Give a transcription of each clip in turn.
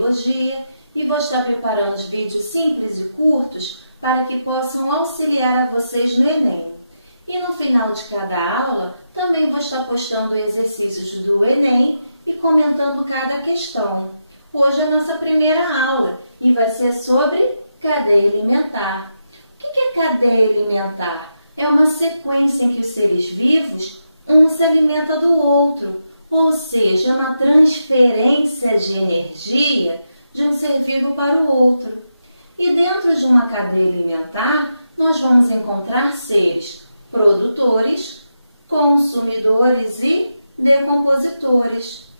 biologia e vou estar preparando os vídeos simples e curtos para que possam auxiliar a vocês no Enem. E no final de cada aula, também vou estar postando exercícios do Enem e comentando cada questão. Hoje é a nossa primeira aula e vai ser sobre cadeia alimentar. O que é cadeia alimentar? É uma sequência em que os seres vivos, um se alimenta do outro, ou seja, uma transferência de energia de um ser vivo para o outro. E dentro de uma cadeia alimentar, nós vamos encontrar seres produtores, consumidores e decompositores.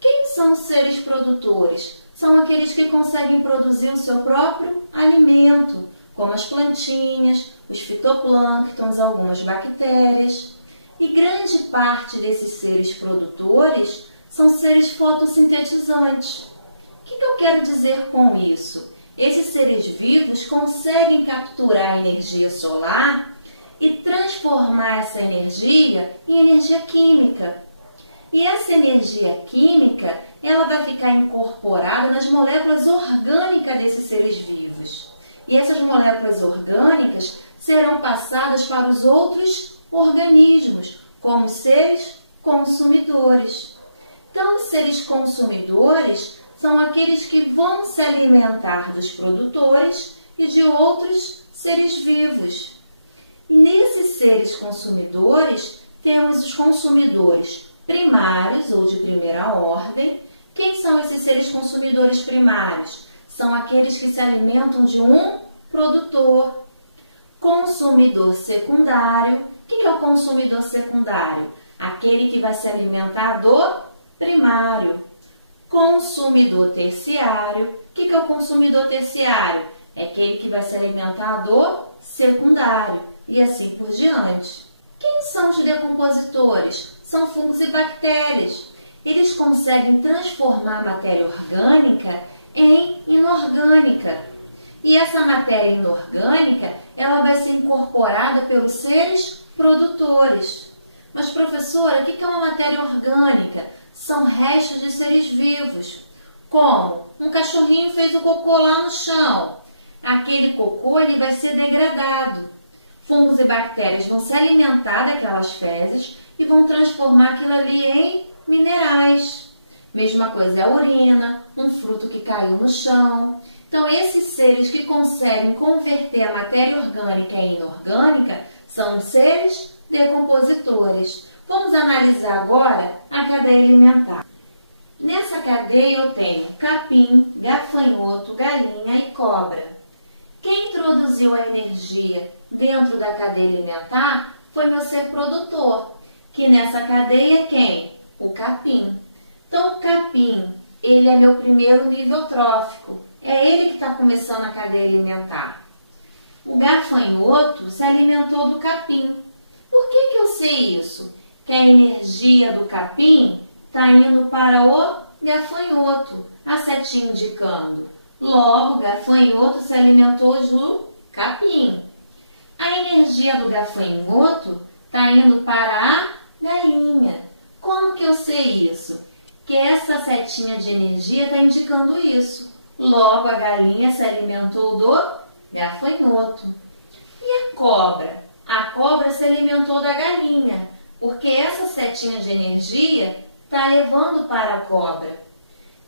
Quem são os seres produtores? São aqueles que conseguem produzir o seu próprio alimento, como as plantinhas, os fitoplânctons, algumas bactérias. E grande parte desses seres produtores são seres fotossintetizantes. O que eu quero dizer com isso? Esses seres vivos conseguem capturar a energia solar e transformar essa energia em energia química. E essa energia química, ela vai ficar incorporada nas moléculas orgânicas desses seres vivos. E essas moléculas orgânicas serão passadas para os outros organismos, como os seres consumidores. Então, os seres consumidores são aqueles que vão se alimentar dos produtores e de outros seres vivos. E nesses seres consumidores, temos os consumidores primários ou de primeira ordem. Quem são esses seres consumidores primários? São aqueles que se alimentam de um produtor. Consumidor secundário. O que é o consumidor secundário? Aquele que vai se alimentar do primário. Consumidor terciário. O que é o consumidor terciário? É aquele que vai se alimentar do secundário. E assim por diante. Quem são os decompositores? São fungos e bactérias. Eles conseguem transformar a matéria orgânica em inorgânica. E essa matéria inorgânica, ela vai ser incorporada pelos seres produtores. Mas, professora, o que é uma matéria orgânica? São restos de seres vivos. Como? Um cachorrinho fez o cocô lá no chão. Aquele cocô ele vai ser degradado. Fungos e bactérias vão se alimentar daquelas fezes e vão transformar aquilo ali em minerais. Mesma coisa é a urina, um fruto que caiu no chão. Então, esses seres que conseguem converter a matéria orgânica em inorgânica são os seres decompositores. Vamos analisar agora a cadeia alimentar. Nessa cadeia eu tenho capim, gafanhoto, galinha e cobra. Quem introduziu a energia dentro da cadeia alimentar foi meu ser produtor, que nessa cadeia é quem? O capim. Então, o capim, ele é meu primeiro nível trófico. É ele que está começando a cadeia alimentar. O gafanhoto se alimentou do capim. Por que eu sei isso? Que a energia do capim está indo para o gafanhoto, a setinha indicando. Logo, o gafanhoto se alimentou do capim. A energia do gafanhoto está indo para a galinha. Como que eu sei isso? Que essa setinha de energia está indicando isso. Logo, a galinha se alimentou do gafanhoto. E a cobra? A cobra se alimentou da galinha, porque essa setinha de energia está levando para a cobra.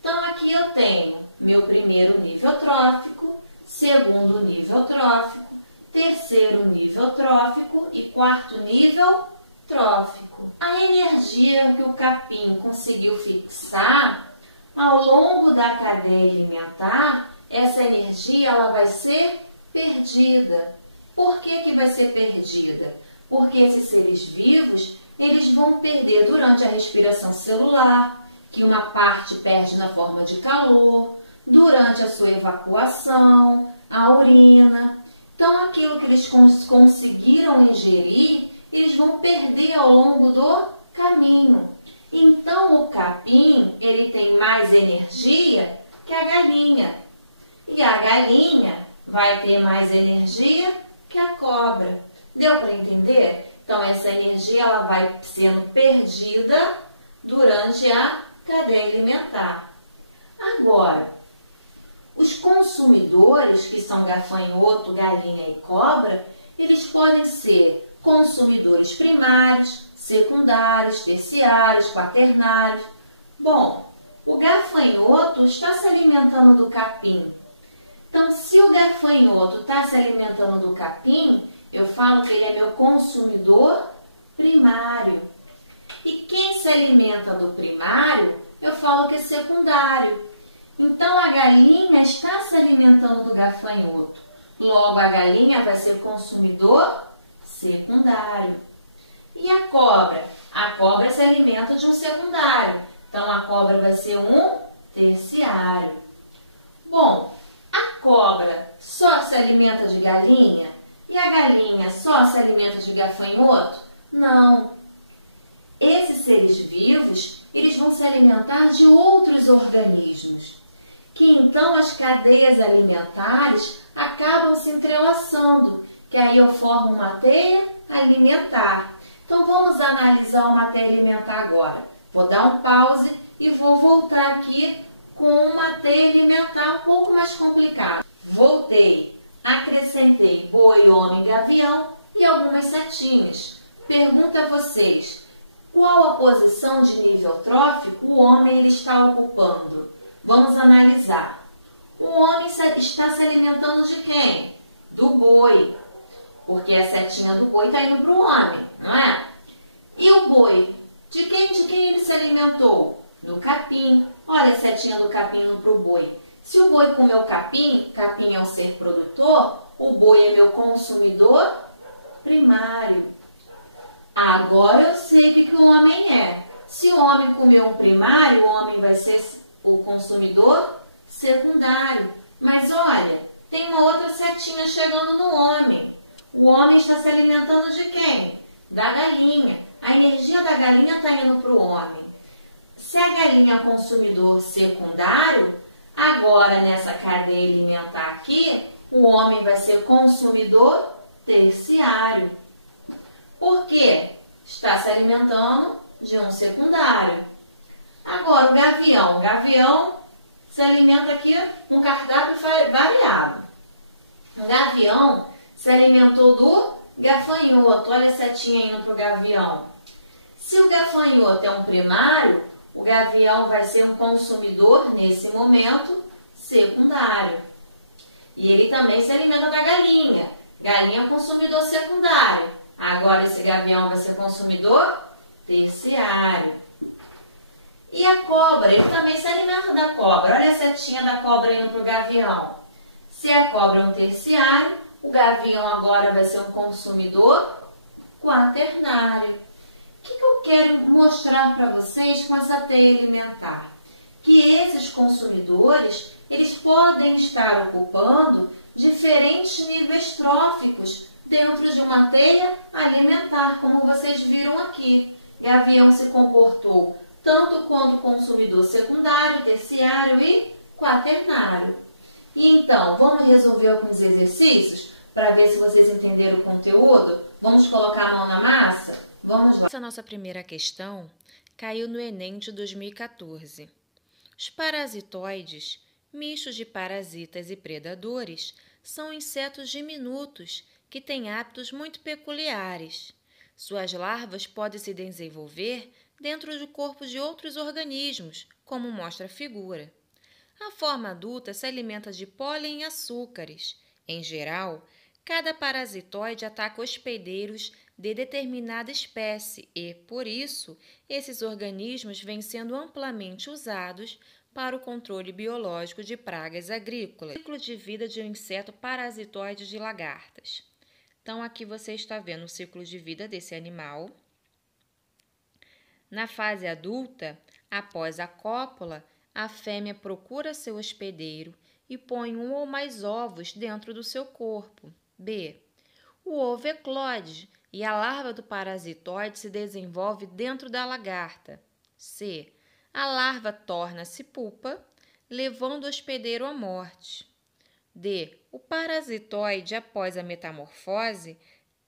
Então, aqui eu tenho meu primeiro nível trófico, segundo nível trófico, terceiro nível trófico e quarto nível trófico. A energia que o capim conseguiu fixar ao longo da cadeia alimentar, essa energia ela vai ser perdida. Por que vai ser perdida? Porque esses seres vivos eles vão perder durante a respiração celular, que uma parte perde na forma de calor, durante a sua evacuação, a urina. Então, aquilo que eles conseguiram ingerir, eles vão perder ao longo do caminho. Então, o capim, ele tem mais energia que a galinha. E a galinha vai ter mais energia que a cobra. Deu para entender? Então, essa energia ela vai sendo perdida durante a cadeia alimentar. Agora, Os consumidores, que são gafanhoto, galinha e cobra, eles podem ser consumidores primários, secundários, terciários, quaternários. Bom, o gafanhoto está se alimentando do capim. Então, se o gafanhoto está se alimentando do capim, eu falo que ele é meu consumidor primário. E quem se alimenta do primário, eu falo que é secundário. Então, a galinha está se alimentando do gafanhoto. Logo, a galinha vai ser consumidor secundário. E a cobra? A cobra se alimenta de um secundário. Então, a cobra vai ser um terciário. Bom, a cobra só se alimenta de galinha? E a galinha só se alimenta de gafanhoto? Não. Esses seres vivos, eles vão se alimentar de outros organismos, que então as cadeias alimentares acabam se entrelaçando, que aí eu formo uma teia alimentar. Então, vamos analisar uma teia alimentar agora. Vou dar um pause e vou voltar aqui com uma teia alimentar um pouco mais complicada. Voltei, acrescentei boi, homem, gavião e algumas setinhas. Pergunto a vocês, qual a posição de nível trófico o homem ele está ocupando? Vamos analisar. O homem está se alimentando de quem? Do boi, porque a setinha do boi está indo para o homem, não é? E o boi? De quem ele se alimentou? Do capim. Olha a setinha do capim indo para o boi. Se o boi comeu capim, capim é um ser produtor, o boi é meu consumidor primário. Agora eu sei o que o homem é. Se o homem comeu um primário, o homem vai ser o consumidor secundário. Mas olha, tem uma outra setinha chegando no homem. O homem está se alimentando de quem? Da galinha. A energia da galinha está indo para o homem. Se a galinha é consumidor secundário, agora nessa cadeia alimentar aqui, o homem vai ser consumidor terciário. Por quê? Está se alimentando de um secundário. Agora, o gavião. O gavião se alimenta aqui com um cardápio variado. O gavião se alimentou do gafanhoto. Olha a setinha indo para o gavião. Se o gafanhoto é um primário, o gavião vai ser um consumidor, nesse momento, secundário. E ele também se alimenta da galinha. Galinha é consumidor secundário. Agora esse gavião vai ser consumidor terciário. E a cobra, ele também se alimenta da cobra. Olha a setinha da cobra indo para o gavião. Se a cobra é um terciário, o gavião agora vai ser um consumidor quaternário. O que eu quero mostrar para vocês com essa teia alimentar? Que esses consumidores, eles podem estar ocupando diferentes níveis tróficos dentro de uma teia alimentar, como vocês viram aqui. Gavião se comportou tanto quanto consumidor secundário, terciário e quaternário. E então, vamos resolver alguns exercícios para ver se vocês entenderam o conteúdo? Vamos colocar a mão na massa? Vamos lá. Essa nossa primeira questão caiu no Enem de 2014. Os parasitoides, mistos de parasitas e predadores, são insetos diminutos que têm hábitos muito peculiares. Suas larvas podem se desenvolver dentro do corpo de outros organismos, como mostra a figura. A forma adulta se alimenta de pólen e açúcares. Em geral, cada parasitoide ataca hospedeiros de determinada espécie e, por isso, esses organismos vêm sendo amplamente usados para o controle biológico de pragas agrícolas. Ciclo de vida de um inseto parasitoide de lagartas. Então, aqui você está vendo o ciclo de vida desse animal. Na fase adulta, após a cópula, a fêmea procura seu hospedeiro e põe um ou mais ovos dentro do seu corpo. B. O ovo eclode e a larva do parasitoide se desenvolve dentro da lagarta. C. A larva torna-se pupa, levando o hospedeiro à morte. D. O parasitoide, após a metamorfose,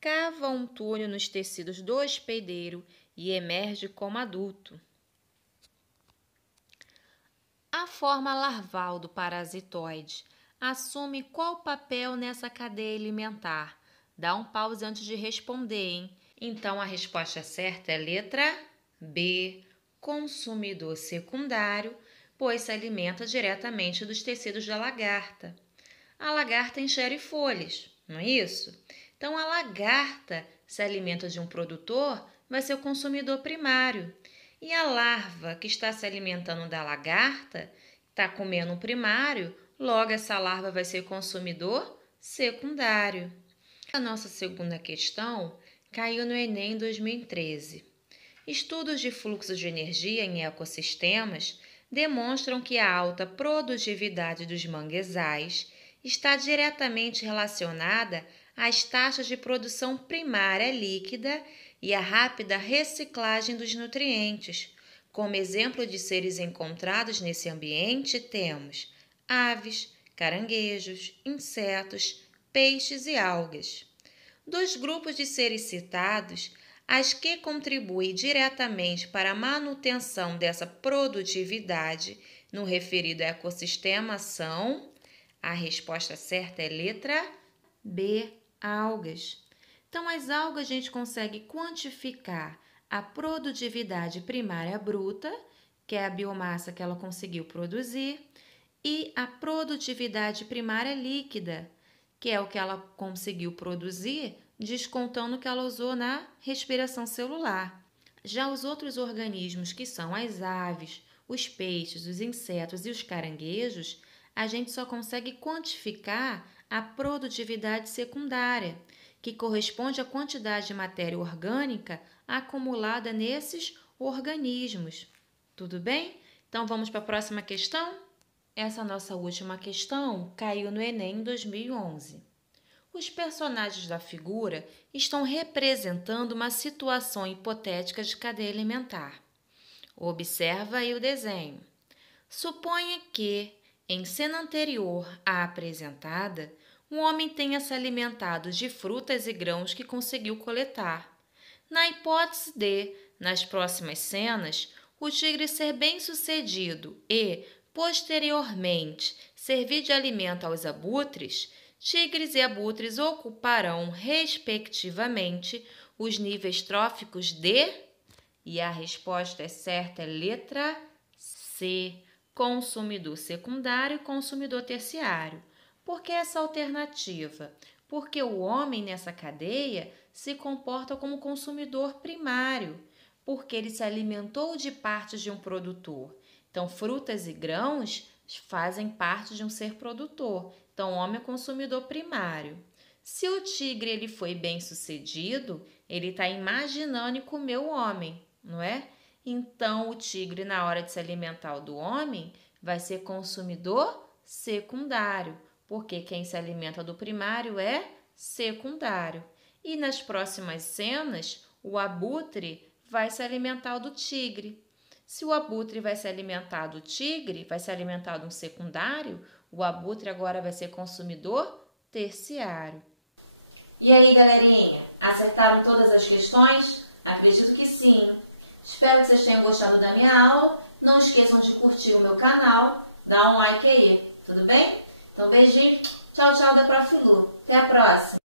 cava um túnel nos tecidos do hospedeiro e emerge como adulto. A forma larval do parasitoide. assume qual papel nessa cadeia alimentar? Dá um pause antes de responder, hein? Então, a resposta certa é letra B, consumidor secundário, pois se alimenta diretamente dos tecidos da lagarta. A lagarta ingere folhas, não é isso? Então, a lagarta se alimenta de um produtor, vai ser o consumidor primário. E a larva que está se alimentando da lagarta, está comendo um primário, logo essa larva vai ser consumidor secundário. A nossa segunda questão caiu no Enem 2013. Estudos de fluxo de energia em ecossistemas demonstram que a alta produtividade dos manguezais está diretamente relacionada às taxas de produção primária líquida e à rápida reciclagem dos nutrientes. Como exemplo de seres encontrados nesse ambiente, temos aves, caranguejos, insetos, peixes e algas. Dos grupos de seres citados, as que contribuem diretamente para a manutenção dessa produtividade no referido ecossistema são... A resposta certa é letra B, algas. Então, as algas a gente consegue quantificar a produtividade primária bruta, que é a biomassa que ela conseguiu produzir, e a produtividade primária líquida, que é o que ela conseguiu produzir, descontando o que ela usou na respiração celular. Já os outros organismos, que são as aves, os peixes, os insetos e os caranguejos, a gente só consegue quantificar a produtividade secundária, que corresponde à quantidade de matéria orgânica acumulada nesses organismos. Tudo bem? Então, vamos para a próxima questão? Essa nossa última questão caiu no Enem 2011. Os personagens da figura estão representando uma situação hipotética de cadeia alimentar. Observa aí o desenho. Suponha que, em cena anterior à apresentada, um homem tenha se alimentado de frutas e grãos que conseguiu coletar. Na hipótese de, nas próximas cenas, o tigre ser bem-sucedido e, posteriormente, servir de alimento aos abutres, tigres e abutres ocuparão, respectivamente, os níveis tróficos de... E a resposta certa é letra C, consumidor secundário e consumidor terciário. Por que essa alternativa? Porque o homem nessa cadeia se comporta como consumidor primário, porque ele se alimentou de partes de um produtor. Então, frutas e grãos fazem parte de um ser produtor. Então, o homem é consumidor primário. Se o tigre ele foi bem-sucedido, ele está imaginando e comeu o homem, não é? Então, o tigre, na hora de se alimentar do homem, vai ser consumidor secundário, porque quem se alimenta do primário é secundário. E nas próximas cenas, o abutre vai se alimentar do tigre. Se o abutre vai se alimentar do tigre, vai se alimentar de um secundário, o abutre agora vai ser consumidor terciário. E aí, galerinha? Acertaram todas as questões? Acredito que sim. Espero que vocês tenham gostado da minha aula. Não esqueçam de curtir o meu canal, dar um like aí, tudo bem? Então, beijinho. Tchau, tchau da Prof. Lu. Até a próxima.